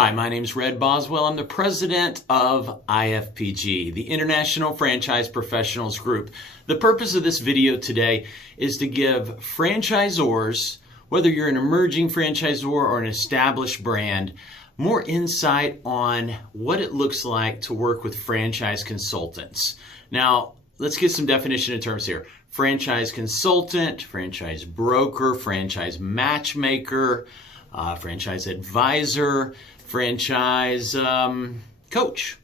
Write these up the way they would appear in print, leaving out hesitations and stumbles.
Hi, my name is Red Boswell. I'm the president of IFPG, the International Franchise Professionals Group. The purpose of this video today is to give franchisors, whether you're an emerging franchisor or an established brand, more insight on what it looks like to work with franchise consultants. Now, let's get some definition in terms here. Franchise consultant, franchise broker, franchise matchmaker, franchise advisor, franchise coach.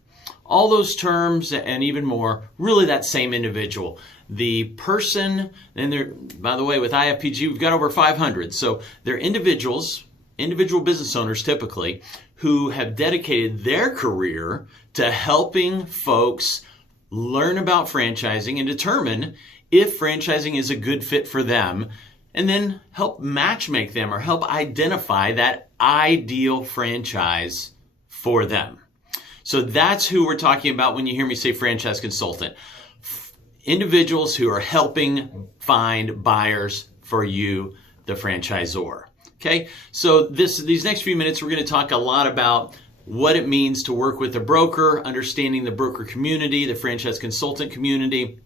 All those terms and even more, really that same individual. The person, and they're, by the way, with IFPG, we've got over 500. So they're individuals, individual business owners typically, who have dedicated their career to helping folks learn about franchising and determine if franchising is a good fit for them, and then help matchmake them or help identify that ideal franchise for them. So that's who we're talking about when you hear me say franchise consultant. Individuals who are helping find buyers for you, the franchisor. Okay, so these next few minutes we're going to talk a lot about what it means to work with a broker, understanding the broker community, the franchise consultant community,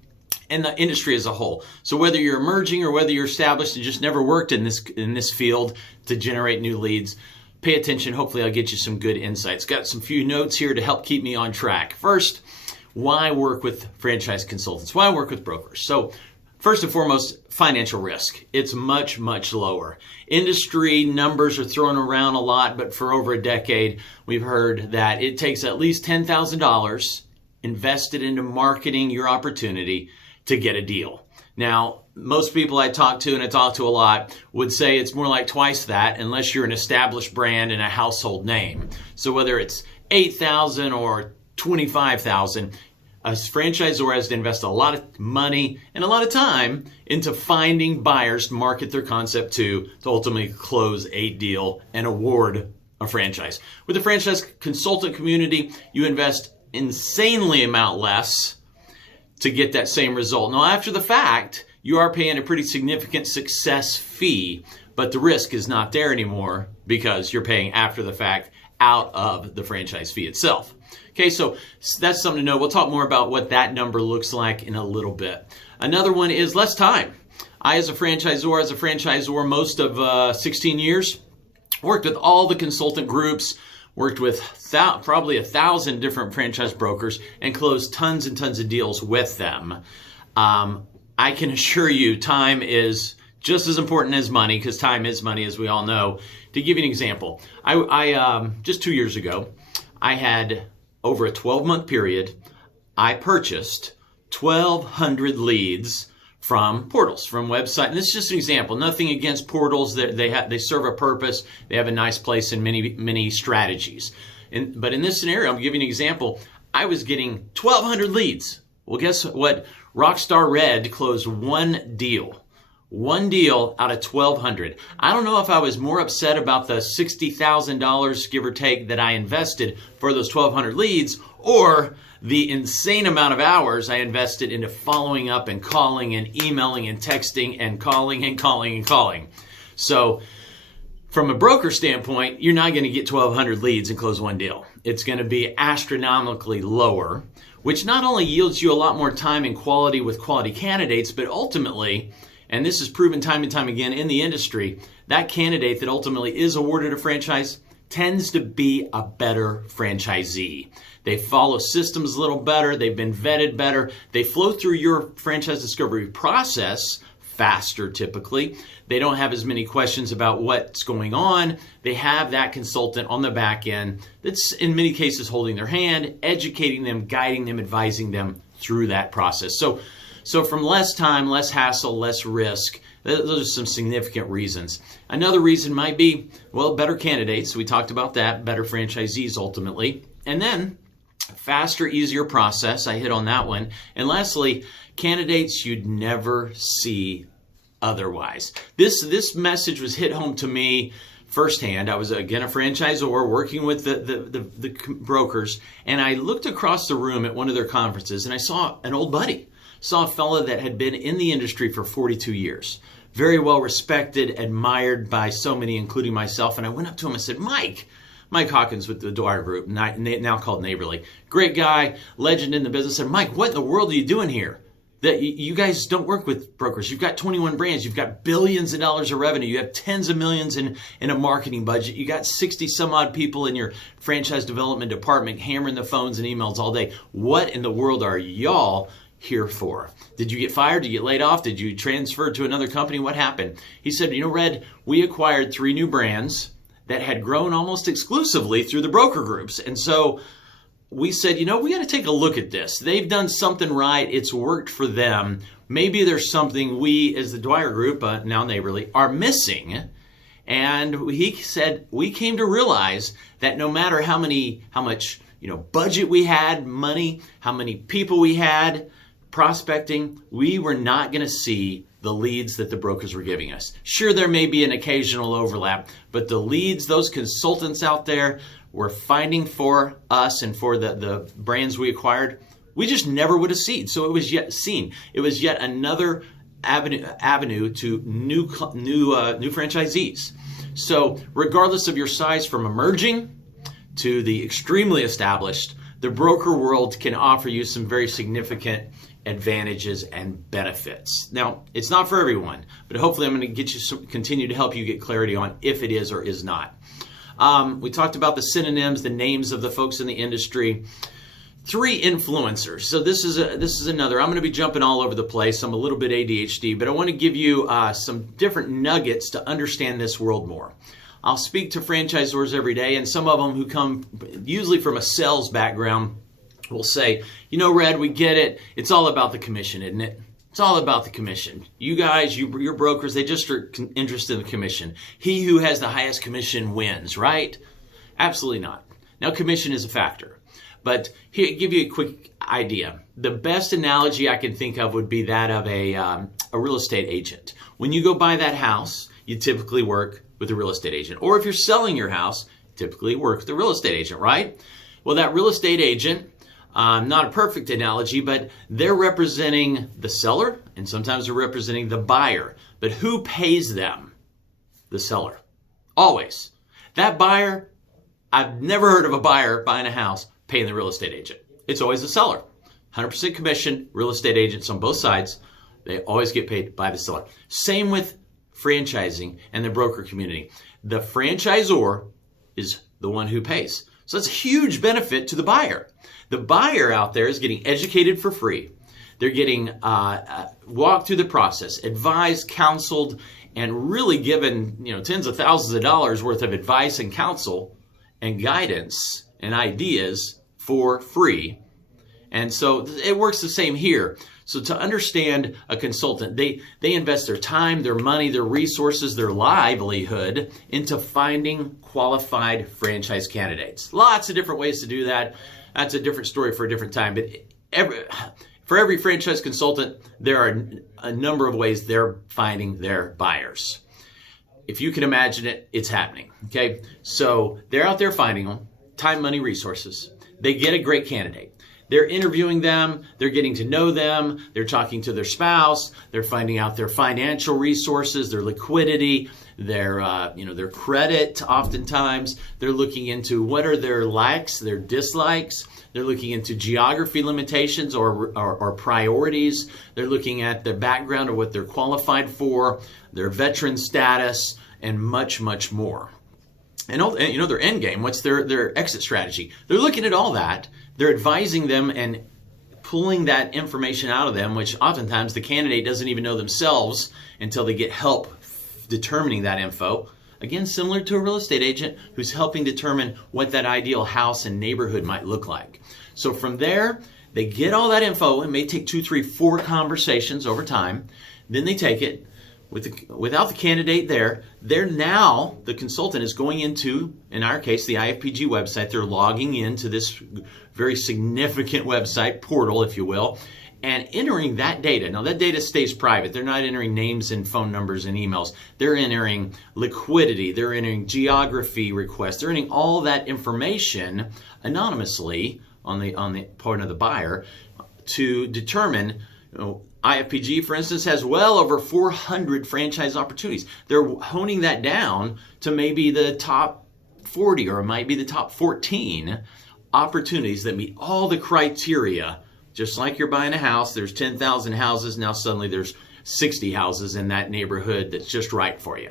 and the industry as a whole. So whether you're emerging or whether you're established and just never worked in this field to generate new leads, pay attention. Hopefully I'll get you some good insights. Got some few notes here to help keep me on track. First, why work with franchise consultants? Why work with brokers? So first and foremost, financial risk. It's much, much lower. Industry numbers are thrown around a lot, but for over a decade, we've heard that it takes at least $10,000 invested into marketing your opportunity to get a deal. Now, most people I talk to, and I talk to a lot, would say it's more like twice that unless you're an established brand and a household name. So whether it's $8,000 or $25,000, a franchisor has to invest a lot of money and a lot of time into finding buyers to market their concept to ultimately close a deal and award a franchise. With the franchise consultant community, you invest insanely amount less to get that same result. Now, after the fact, you are paying a pretty significant success fee, but the risk is not there anymore because you're paying after the fact out of the franchise fee itself. Okay, so that's something to know. We'll talk more about what that number looks like in a little bit. Another one is less time. I, as a franchisor, most of 16 years, worked with all the consultant groups, worked with probably 1,000 different franchise brokers and closed tons and tons of deals with them. I can assure you time is just as important as money, because time is money, as we all know. To give you an example, I just 2 years ago, I had, over a 12-month period, I purchased 1,200 leads from portals, from websites. And this is just an example. Nothing against portals. They serve a purpose. They have a nice place in many strategies. But in this scenario, I'm giving you an example. I was getting 1,200 leads. Well, guess what? Rockstar Red closed one deal out of 1,200. I don't know if I was more upset about the $60,000, give or take, that I invested for those 1,200 leads, or the insane amount of hours I invested into following up and calling and emailing and texting and calling and calling and calling. So from a broker standpoint, you're not going to get 1,200 leads and close one deal. It's going to be astronomically lower, which not only yields you a lot more time and quality with quality candidates, but ultimately, and this is proven time and time again in the industry, that candidate that ultimately is awarded a franchise tends to be a better franchisee. They follow systems a little better. They've been vetted better. They flow through your franchise discovery process faster typically. They don't have as many questions about what's going on. They have that consultant on the back end that's in many cases holding their hand, educating them, guiding them, advising them through that process. So from less time, less hassle, less risk, those are some significant reasons. Another reason might be, well, better candidates. We talked about that, better franchisees ultimately. And then faster, easier process. I hit on that one. And lastly, candidates you'd never see otherwise. This message was hit home to me firsthand. I was, again, a franchisor working with the brokers, and I looked across the room at one of their conferences and I saw an old buddy. Saw a fellow that had been in the industry for 42 years. Very well respected, admired by so many, including myself. And I went up to him and said, Mike, Mike Hawkins with the Dwyer Group, now called Neighborly. Great guy, legend in the business. And Mike, what in the world are you doing here? That you guys don't work with brokers. You've got 21 brands. You've got billions of dollars of revenue. You have tens of millions in a marketing budget. You got 60 some odd people in your franchise development department hammering the phones and emails all day. What in the world are y'all here for? Did you get fired? Did you get laid off? Did you transfer to another company? What happened? He said, Red, we acquired 3 new brands that had grown almost exclusively through the broker groups. And so we said, we got to take a look at this. They've done something right. It's worked for them. Maybe there's something we, as the Dwyer Group, now Neighborly, are missing. And he said, we came to realize that no matter how much budget we had, money, how many people we had prospecting, we were not going to see the leads that the brokers were giving us. Sure, there may be an occasional overlap, but the leads, those consultants out there were finding for us and for the brands we acquired, we just never would have seen. So it was yet another avenue to new franchisees. So regardless of your size, from emerging to the extremely established, the broker world can offer you some very significant advantages and benefits. Now, it's not for everyone, but hopefully I'm going to continue to help you get clarity on if it is or is not. We talked about the synonyms, the names of the folks in the industry. 3 influencers. So this is another. I'm going to be jumping all over the place. I'm a little bit ADHD, but I want to give you some different nuggets to understand this world more. I'll speak to franchisors every day, and some of them who come usually from a sales background will say, Red, we get it. It's all about the commission, isn't it? It's all about the commission. You guys, your brokers, they just are interested in the commission. He who has the highest commission wins, right? Absolutely not. Now, commission is a factor. But here, give you a quick idea. The best analogy I can think of would be that of a real estate agent. When you go buy that house, you typically work with a real estate agent. Or if you're selling your house, typically work with a real estate agent, right? Well, that real estate agent, not a perfect analogy, but they're representing the seller and sometimes they're representing the buyer. But who pays them? The seller. Always. That buyer, I've never heard of a buyer buying a house paying the real estate agent. It's always the seller. 100% commission, real estate agents on both sides. They always get paid by the seller. Same with franchising and the broker community. The franchisor is the one who pays. So that's a huge benefit to the buyer. The buyer out there is getting educated for free. They're getting walked through the process, advised, counseled, and really given tens of thousands of dollars worth of advice and counsel and guidance and ideas for free. And so it works the same here. So to understand a consultant, they invest their time, their money, their resources, their livelihood into finding qualified franchise candidates. Lots of different ways to do that. That's a different story for a different time. But for every franchise consultant, there are a number of ways they're finding their buyers. If you can imagine it, it's happening. Okay, so they're out there finding them, time, money, resources. They get a great candidate. They're interviewing them, they're getting to know them, they're talking to their spouse, they're finding out their financial resources, their liquidity, their credit oftentimes. They're looking into what are their likes, their dislikes. They're looking into geography limitations or priorities. They're looking at the background of what they're qualified for, their veteran status, and much, much more. And their end game, what's their exit strategy. They're looking at all that. They're advising them and pulling that information out of them, which oftentimes the candidate doesn't even know themselves until they get help determining that info. Again, similar to a real estate agent who's helping determine what that ideal house and neighborhood might look like. So from there, they get all that info. It may take 2, 3, 4 conversations over time. Then they take it. Without the candidate there, now the consultant is going into, in our case, the IFPG website. They're logging into this very significant website, portal, if you will, and entering that data. Now, that data stays private. They're not entering names and phone numbers and emails. They're entering liquidity. They're entering geography requests. They're entering all that information anonymously on the part of the buyer to determine, IFPG, for instance, has well over 400 franchise opportunities. They're honing that down to maybe the top 40 or it might be the top 14 opportunities that meet all the criteria. Just like you're buying a house, there's 10,000 houses. Now suddenly there's 60 houses in that neighborhood that's just right for you.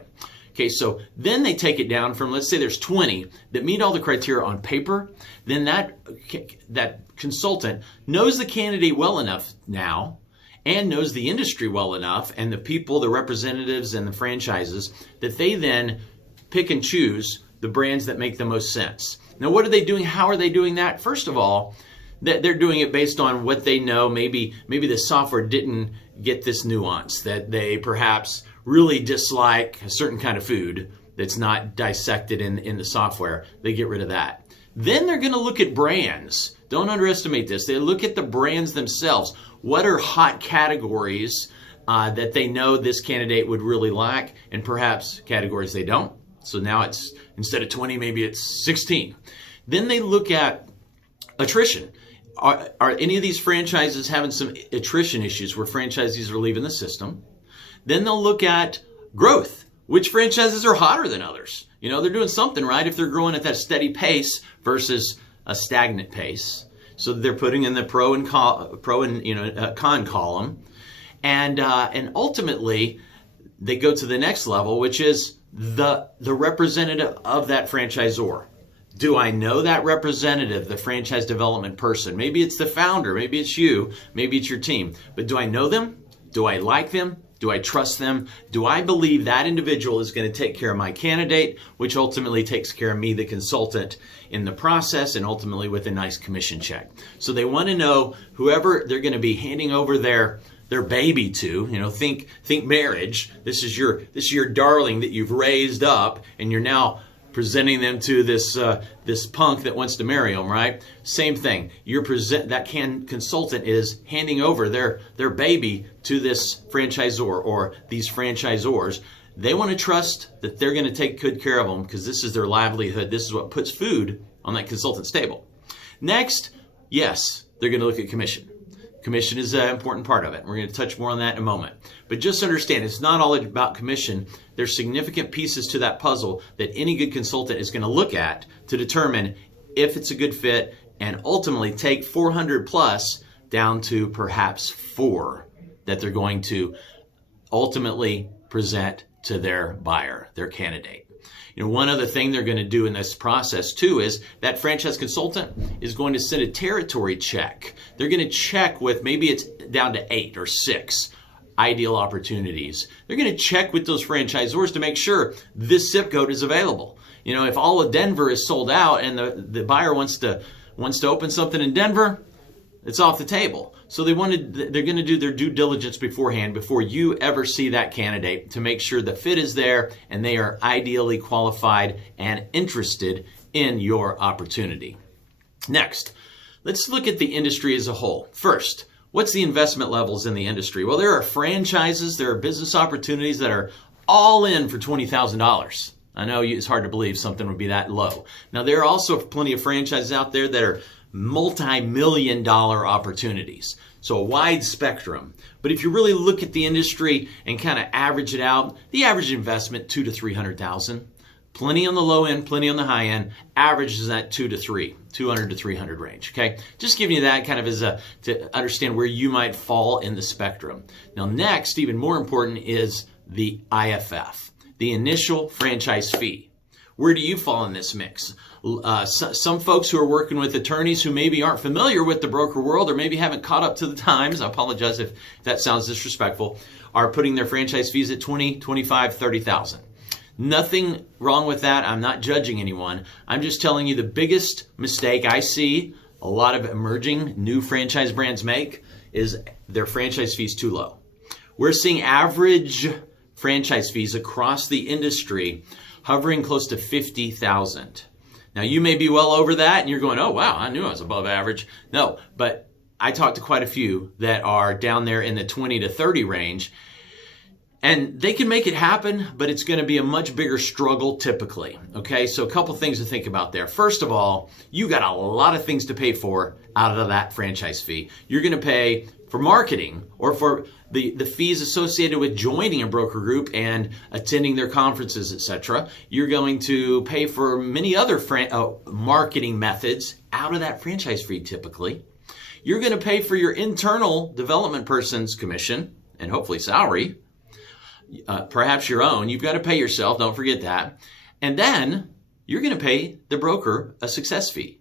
Okay, so then they take it down from, let's say there's 20 that meet all the criteria on paper. Then that consultant knows the candidate well enough now and knows the industry well enough and the people, the representatives and the franchises, that they then pick and choose the brands that make the most sense. Now, what are they doing? How are they doing that? First of all, they're doing it based on what they know. Maybe the software didn't get this nuance, that they perhaps really dislike a certain kind of food that's not dissected in the software. They get rid of that. Then they're going to look at brands. Don't underestimate this. They look at the brands themselves. What are hot categories that they know this candidate would really like, and perhaps categories they don't. So now it's, instead of 20, maybe it's 16. Then they look at attrition. Are any of these franchises having some attrition issues where franchisees are leaving the system? Then they'll look at growth. Which franchises are hotter than others? You know, they're doing something right if they're growing at that steady pace versus a stagnant pace. So they're putting in the pro and con column. And ultimately, they go to the next level, which is the representative of that franchisor. Do I know that representative, the franchise development person? Maybe it's the founder, maybe it's you, maybe it's your team. But do I know them? Do I like them? Do I trust them? Do I believe that individual is going to take care of my candidate, which ultimately takes care of me, the consultant, in the process, and ultimately with a nice commission check? So they want to know whoever they're going to be handing over their baby to. You know, think marriage. This is your darling that you've raised up, and you're now presenting them to this punk that wants to marry them, right? Same thing. Consultant is handing over their baby to this franchisor or these franchisors. They want to trust that they're going to take good care of them because this is their livelihood. This is what puts food on that consultant's table. Next, yes, they're going to look at commission. Commission is an important part of it. We're going to touch more on that in a moment. But just understand, it's not all about commission. There's significant pieces to that puzzle that any good consultant is going to look at to determine if it's a good fit and ultimately take 400 plus down to perhaps 4 that they're going to ultimately present to their buyer, their candidate. You know, one other thing they're going to do in this process too is that franchise consultant is going to send a territory check. They're going to check with, maybe it's down to 8 or 6 ideal opportunities. They're going to check with those franchisors to make sure this zip code is available. You know, if all of Denver is sold out and the buyer wants to open something in Denver, it's off the table. So they're going to do their due diligence beforehand, before you ever see that candidate, to make sure the fit is there and they are ideally qualified and interested in your opportunity. Next, let's look at the industry as a whole. First, what's the investment levels in the industry? Well, there are franchises, there are business opportunities that are all in for $20,000. I know it's hard to believe something would be that low. Now, there are also plenty of franchises out there that are multi-million-dollar opportunities. So a wide spectrum. But if you really look at the industry and kind of average it out, the average investment, $200,000 to $300,000. Plenty on the low end, plenty on the high end. Average is that 2 to 3, 200 to 300 range. Okay, just giving you that kind of as to understand where you might fall in the spectrum. Now, next, even more important, is the IFF, the initial franchise fee. Where do you fall in this mix? Some folks who are working with attorneys who maybe aren't familiar with the broker world, or maybe haven't caught up to the times, I apologize if that sounds disrespectful, are putting their franchise fees at $20,000, $25,000, $30,000. Nothing wrong with that. I'm not judging anyone. I'm just telling you the biggest mistake I see a lot of emerging new franchise brands make is their franchise fees too low. We're seeing average franchise fees across the industry hovering close to $50,000. Now, you may be well over that and you're going, oh, wow, I knew I was above average. No, but I talked to quite a few that are down there in the 20 to 30 range. And they can make it happen, but it's going to be a much bigger struggle typically. Okay, so a couple things to think about there. First of all, you got a lot of things to pay for out of that franchise fee. You're going to pay for marketing or for the fees associated with joining a broker group and attending their conferences, etc. You're going to pay for many other marketing methods out of that franchise fee typically. You're going to pay for your internal development person's commission and hopefully salary. Perhaps your own. You've got to pay yourself. Don't forget that. And then you're going to pay the broker a success fee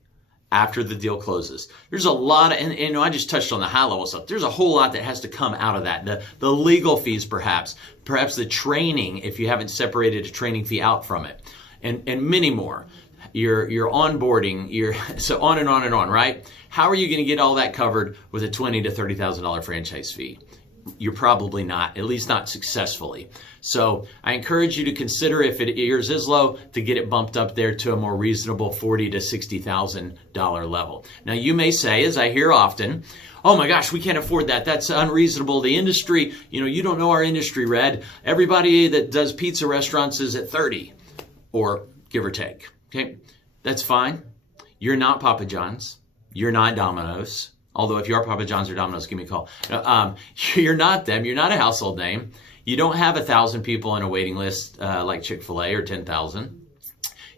after the deal closes. There's a lot of, and I just touched on the high level stuff. There's a whole lot that has to come out of that. The legal fees, perhaps the training, if you haven't separated a training fee out from it, and many more. Your onboarding, so on and on and on, right? How are you going to get all that covered with a $20,000 to $30,000 franchise fee? You're probably not, at least not successfully. So I encourage you to consider, if yours is low, to get it bumped up there to a more reasonable $40,000 to $60,000 level. Now you may say, as I hear often, oh my gosh, we can't afford that. That's unreasonable. The industry, you don't know our industry, Red. Everybody that does pizza restaurants is at 30 or give or take. Okay, that's fine. You're not Papa John's. You're not Domino's. Although if you are Papa John's or Domino's, give me a call. You're not them. You're not a household name. You don't have 1,000 people on a waiting list like Chick-fil-A or 10,000.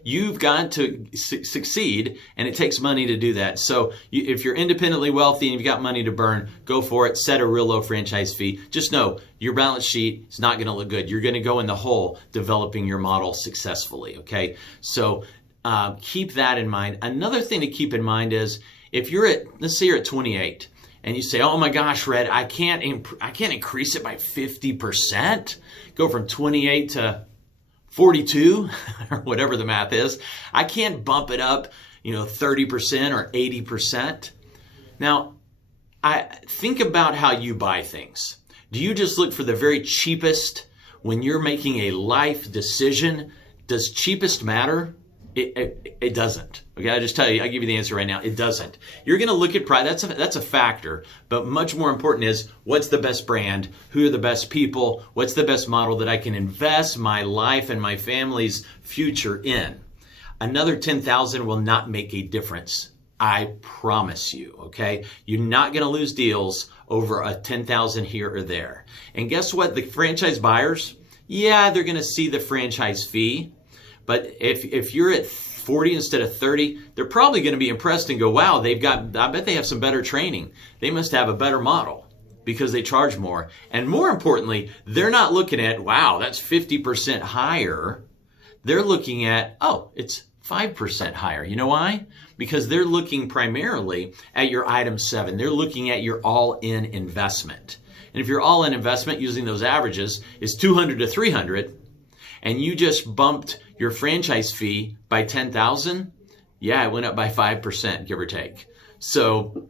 You've got to succeed, and it takes money to do that. So if you're independently wealthy and you've got money to burn, go for it. Set a real low franchise fee. Just know your balance sheet is not going to look good. You're going to go in the hole developing your model successfully, okay? So keep that in mind. Another thing to keep in mind is, if you're let's say you're at 28 and you say, oh my gosh, Red, I can't increase it by 50%, go from 28 to 42 or whatever the math is. I can't bump it up, 30% or 80%. Now, I think about how you buy things. Do you just look for the very cheapest when you're making a life decision? Does cheapest matter? It doesn't. Okay, I just tell you, I give you the answer right now. It doesn't. You're going to look at price. That's a factor, but much more important is what's the best brand, who are the best people, what's the best model that I can invest my life and my family's future in. Another 10,000 will not make a difference. I promise you. Okay, you're not going to lose deals over a 10,000 here or there. And guess what? The franchise buyers, yeah, they're going to see the franchise fee. But if you're at 40 instead of 30, they're probably going to be impressed and go, wow, I bet they have some better training. They must have a better model because they charge more. And more importantly, they're not looking at, wow, that's 50% higher. They're looking at, oh, it's 5% higher. You know why? Because they're looking primarily at your item 7. They're looking at your all-in investment. And if your all-in investment using those averages is 200 to 300, and you just bumped your franchise fee by 10,000, yeah, it went up by 5%, give or take. So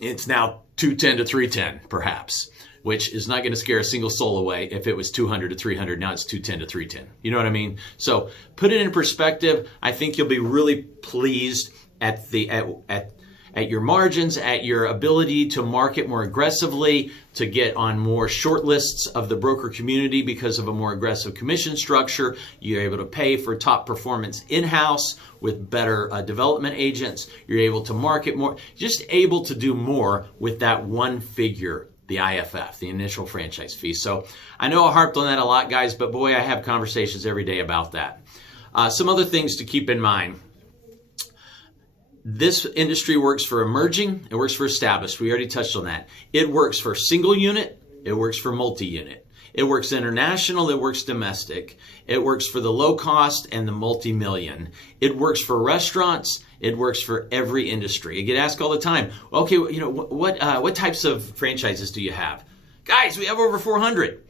it's now 210 to 310, perhaps, which is not going to scare a single soul away. If it was 200 to 300, now it's 210 to 310. You know what I mean? So put it in perspective. I think you'll be really pleased at your margins, at your ability to market more aggressively, to get on more short lists of the broker community because of a more aggressive commission structure. You're able to pay for top performance in-house with better development agents. You're able to market more, just able to do more with that one figure, the IFF, the initial franchise fee. So I know I harped on that a lot, guys, but boy, I have conversations every day about that. Some other things to keep in mind. This industry works for emerging, it works for established. We already touched on that. It works for single unit, it works for multi-unit. It works international, it works domestic. It works for the low cost and the multi-million. It works for restaurants, it works for every industry. I get asked all the time, okay, what types of franchises do you have? Guys, we have over 400.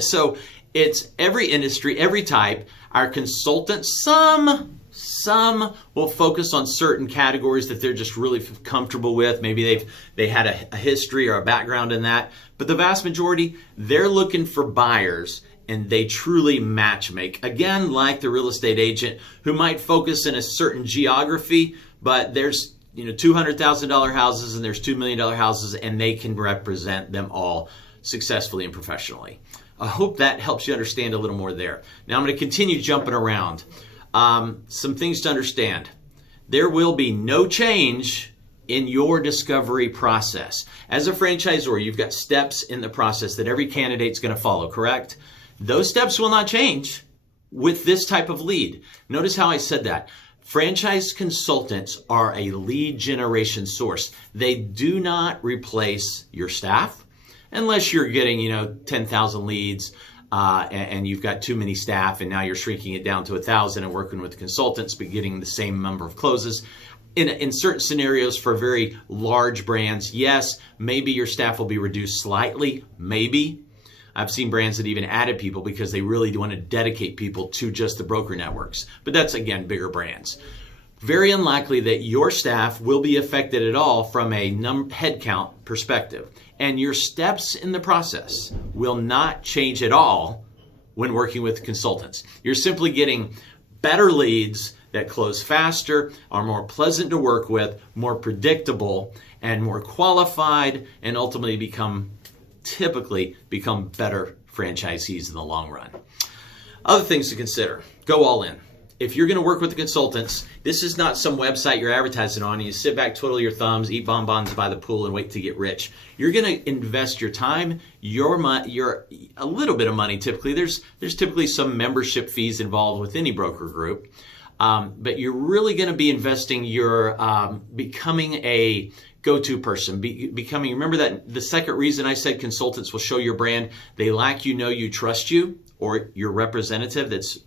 So it's every industry, every type. Our consultants, some will focus on certain categories that they're just really comfortable with. Maybe they had a history or a background in that. But the vast majority, they're looking for buyers and they truly match make. Again, like the real estate agent who might focus in a certain geography, but there's $200,000 houses and there's $2 million houses and they can represent them all successfully and professionally. I hope that helps you understand a little more there. Now I'm going to continue jumping around. Some things to understand. There will be no change in your discovery process. As a franchisor, you've got steps in the process that every candidate's going to follow, correct? Those steps will not change with this type of lead. Notice how I said that. Franchise consultants are a lead generation source. They do not replace your staff unless you're getting, 10,000 leads and you've got too many staff and now you're shrinking it down to 1,000 and working with consultants but getting the same number of closes. In certain scenarios for very large brands, yes, maybe your staff will be reduced slightly, maybe. I've seen brands that even added people because they really do want to dedicate people to just the broker networks. But that's, again, bigger brands. Very unlikely that your staff will be affected at all from a headcount perspective. And your steps in the process will not change at all when working with consultants. You're simply getting better leads that close faster, are more pleasant to work with, more predictable, and more qualified, and ultimately typically become better franchisees in the long run. Other things to consider. Go all in. If you're going to work with the consultants, this is not some website you're advertising on and you sit back, twiddle your thumbs, eat bonbons by the pool, and wait to get rich. You're going to invest your time, your a little bit of money typically. There's typically some membership fees involved with any broker group. But you're really going to be investing your becoming a go-to person, remember that the second reason I said consultants will show your brand, they like you, know you, trust you, or your representative that's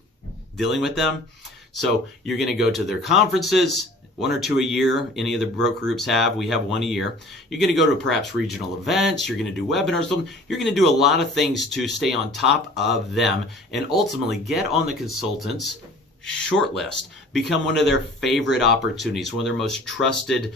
dealing with them. So you're going to go to their conferences, 1 or 2 a year. Any of the broker groups have, we have 1 a year. You're going to go to perhaps regional events. You're going to do webinars. You're going to do a lot of things to stay on top of them and ultimately get on the consultants' shortlist. Become one of their favorite opportunities, one of their most trusted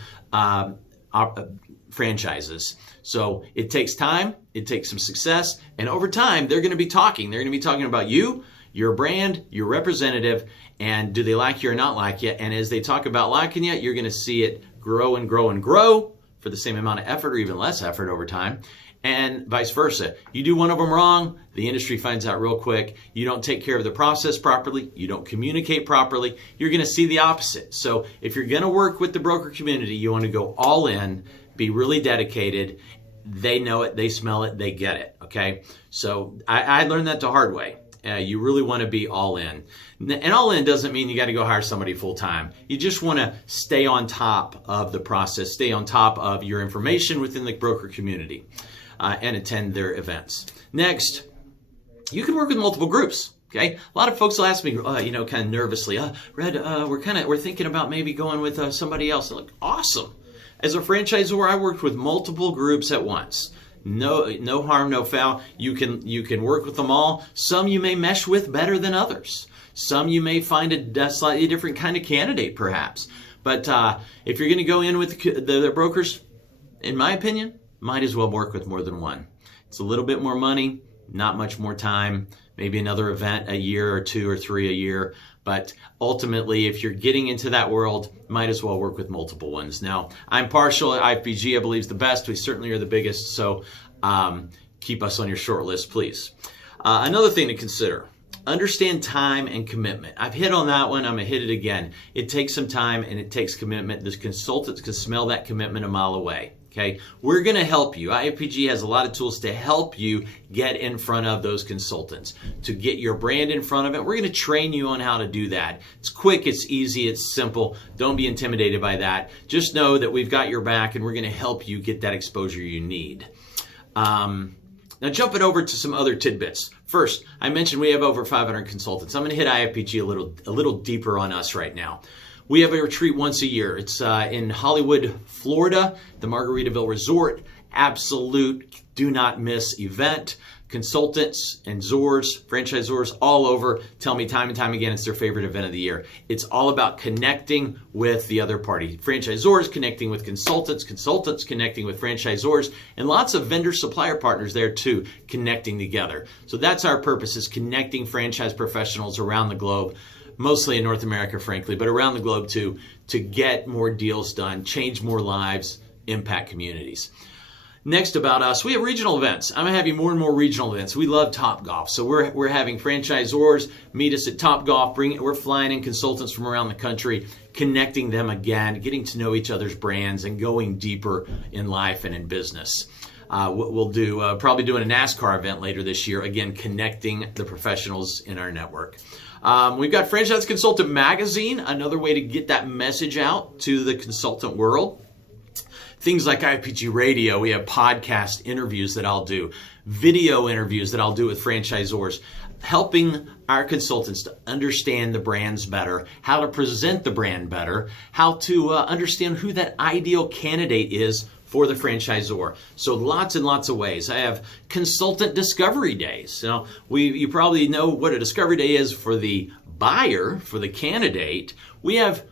franchises. So it takes time, it takes some success, and over time they're going to be talking. They're going to be talking about you, your brand, your representative, and do they like you or not like you? And as they talk about liking you, you're going to see it grow and grow and grow for the same amount of effort or even less effort over time. And vice versa. You do one of them wrong, the industry finds out real quick. You don't take care of the process properly, you don't communicate properly, you're going to see the opposite. So if you're going to work with the broker community, you want to go all in, be really dedicated. They know it, they smell it, they get it, okay? So I learned that the hard way. You really want to be all in. And all in doesn't mean you got to go hire somebody full time. You just want to stay on top of the process, stay on top of your information within the broker community. And attend their events. Next, you can work with multiple groups. Okay, a lot of folks will ask me, kind of nervously, Red, we're thinking about maybe going with somebody else. I'm like, awesome. As a franchisor, I worked with multiple groups at once. No harm, no foul. You can work with them all. Some you may mesh with better than others. Some you may find a slightly different kind of candidate, perhaps. But if you're going to go in with the brokers, in my opinion, might as well work with more than one. It's a little bit more money, not much more time, maybe another event a year or 2 or 3 a year. But ultimately, if you're getting into that world, might as well work with multiple ones. Now, I'm partial. IFPG, I believe, is the best. We certainly are the biggest. So keep us on your short list, please. Another thing to consider. Understand time and commitment. I've hit on that one. I'm going to hit it again. It takes some time and it takes commitment. The consultants can smell that commitment a mile away. Okay, we're going to help you. IFPG has a lot of tools to help you get in front of those consultants, to get your brand in front of it. We're going to train you on how to do that. It's quick, it's easy, it's simple. Don't be intimidated by that. Just know that we've got your back and we're going to help you get that exposure you need. Now jumping over to some other tidbits. First, I mentioned we have over 500 consultants. I'm going to hit IFPG a little deeper on us right now. We have a retreat once a year. It's in Hollywood, Florida, the Margaritaville Resort. Absolute do not miss event. Consultants and franchisors all over tell me time and time again it's their favorite event of the year. It's all about connecting with the other party. Franchisors connecting with consultants, consultants connecting with franchisors, and lots of vendor supplier partners there too, connecting together. So that's our purpose, is connecting franchise professionals around the globe. Mostly in North America, frankly, but around the globe too, to get more deals done, change more lives, impact communities. Next about us, we have regional events. I'm having more and more regional events. We love Topgolf, so we're having franchisors meet us at Topgolf. We're flying in consultants from around the country, connecting them again, getting to know each other's brands, and going deeper in life and in business. We'll do probably doing a NASCAR event later this year, again connecting the professionals in our network. We've got Franchise Consultant Magazine, another way to get that message out to the consultant world. Things like IFPG Radio, we have podcast interviews that I'll do, video interviews that I'll do with franchisors, helping our consultants to understand the brands better, how to present the brand better, how to understand who that ideal candidate is for the franchisor. So lots and lots of ways. I have consultant discovery days. So you probably know what a discovery day is for the buyer, for the candidate. We have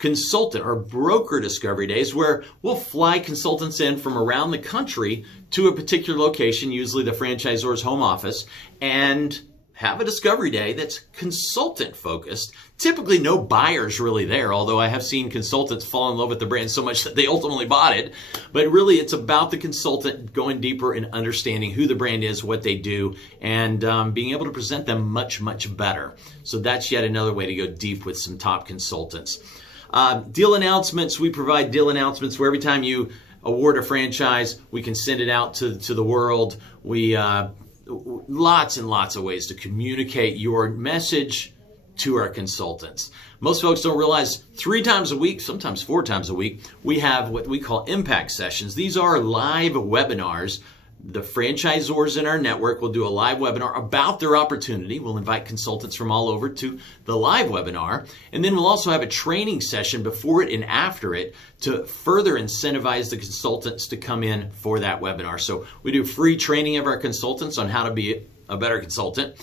consultant or broker discovery days where we'll fly consultants in from around the country to a particular location, usually the franchisor's home office, and have a discovery day that's consultant focused. Typically no buyers really there, although I have seen consultants fall in love with the brand so much that they ultimately bought it. But really it's about the consultant going deeper and understanding who the brand is, what they do, and being able to present them much, much better. So that's yet another way to go deep with some top consultants. Deal announcements, we provide deal announcements where every time you award a franchise, we can send it out to the world. We lots and lots of ways to communicate your message to our consultants. Most folks don't realize 3 times a week, sometimes 4 times a week, we have what we call impact sessions. These are live webinars. The franchisors in our network will do a live webinar about their opportunity. We'll invite consultants from all over to the live webinar. And then we'll also have a training session before it and after it to further incentivize the consultants to come in for that webinar. So we do free training of our consultants on how to be a better consultant,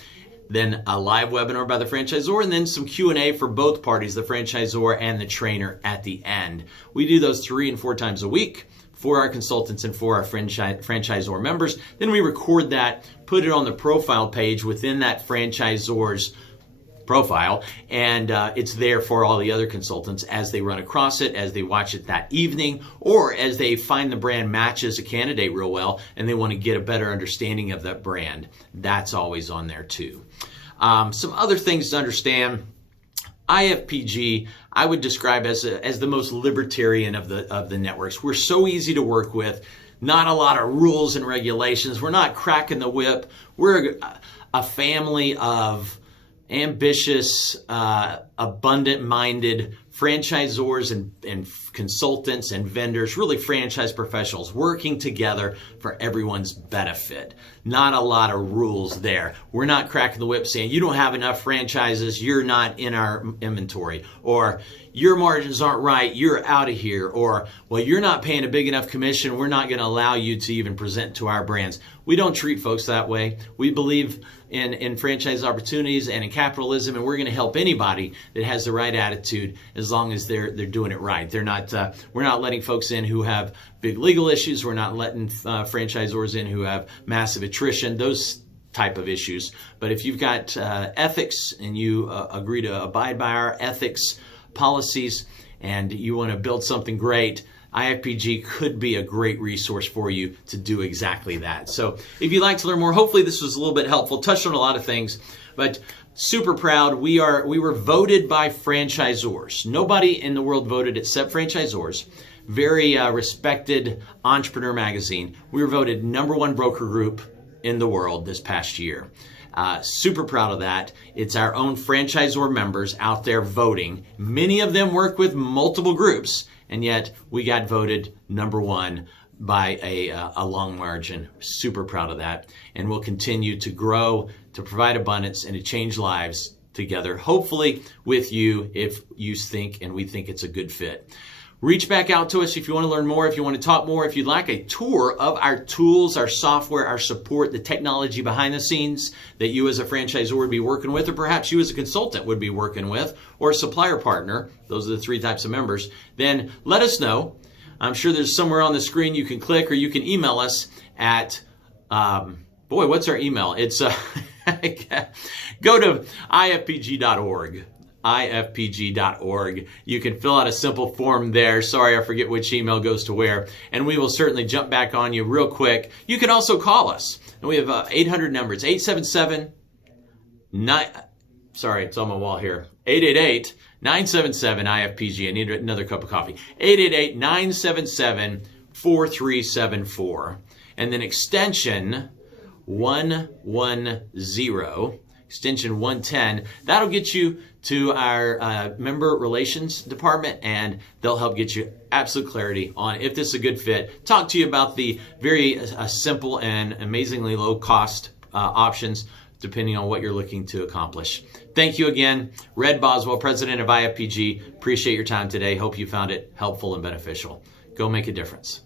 then a live webinar by the franchisor, and then some Q&A for both parties, the franchisor and the trainer at the end. We do those 3 and 4 times a week for our consultants and for our franchisor members. Then we record that, put it on the profile page within that franchisor's profile, and it's there for all the other consultants as they run across it, as they watch it that evening, or as they find the brand matches a candidate real well and they want to get a better understanding of that brand. That's always on there too. Some other things to understand. IFPG, I would describe as the most libertarian of the networks. We're so easy to work with, not a lot of rules and regulations. We're not cracking the whip. We're a family of ambitious, abundant-minded franchisors and consultants and vendors, really franchise professionals working together for everyone's benefit. Not a lot of rules there. We're not cracking the whip saying you don't have enough franchises, you're not in our inventory, or your margins aren't right, you're out of here, or well, you're not paying a big enough commission, we're not going to allow you to even present to our brands. We don't treat folks that way. We believe in franchise opportunities and in capitalism, and we're going to help anybody that has the right attitude as long as they're doing it right. They're not. We're not letting folks in who have big legal issues. We're not letting franchisors in who have massive attrition. Those type of issues. But if you've got ethics and you agree to abide by our ethics policies and you want to build something great, IFPG could be a great resource for you to do exactly that. So if you'd like to learn more, hopefully this was a little bit helpful, touched on a lot of things, but super proud. We were voted by franchisors. Nobody in the world voted except franchisors. Very respected entrepreneur magazine. We were voted #1 broker group in the world this past year. Super proud of that. It's our own franchisor members out there voting. Many of them work with multiple groups, and yet we got voted #1 by a long margin. Super proud of that. And we'll continue to grow, to provide abundance, and to change lives together, hopefully with you if you think and we think it's a good fit. Reach back out to us if you want to learn more, if you want to talk more, if you'd like a tour of our tools, our software, our support, the technology behind the scenes that you as a franchisor would be working with, or perhaps you as a consultant would be working with, or a supplier partner. Those are the 3 types of members. Then let us know. I'm sure there's somewhere on the screen you can click, or you can email us at, what's our email? It's, go to ifpg.org. ifpg.org. You can fill out a simple form there. Sorry, I forget which email goes to where, and we will certainly jump back on you real quick. You can also call us, and we have 800 numbers, 877-9, sorry, it's on my wall here, 888-977-IFPG. I need another cup of coffee. 888-977-4374. And then extension 110, extension 110. That'll get you to our member relations department, and they'll help get you absolute clarity on if this is a good fit. Talk to you about the very simple and amazingly low cost options depending on what you're looking to accomplish. Thank you again. Red Boswell, President of IFPG. Appreciate your time today. Hope you found it helpful and beneficial. Go make a difference.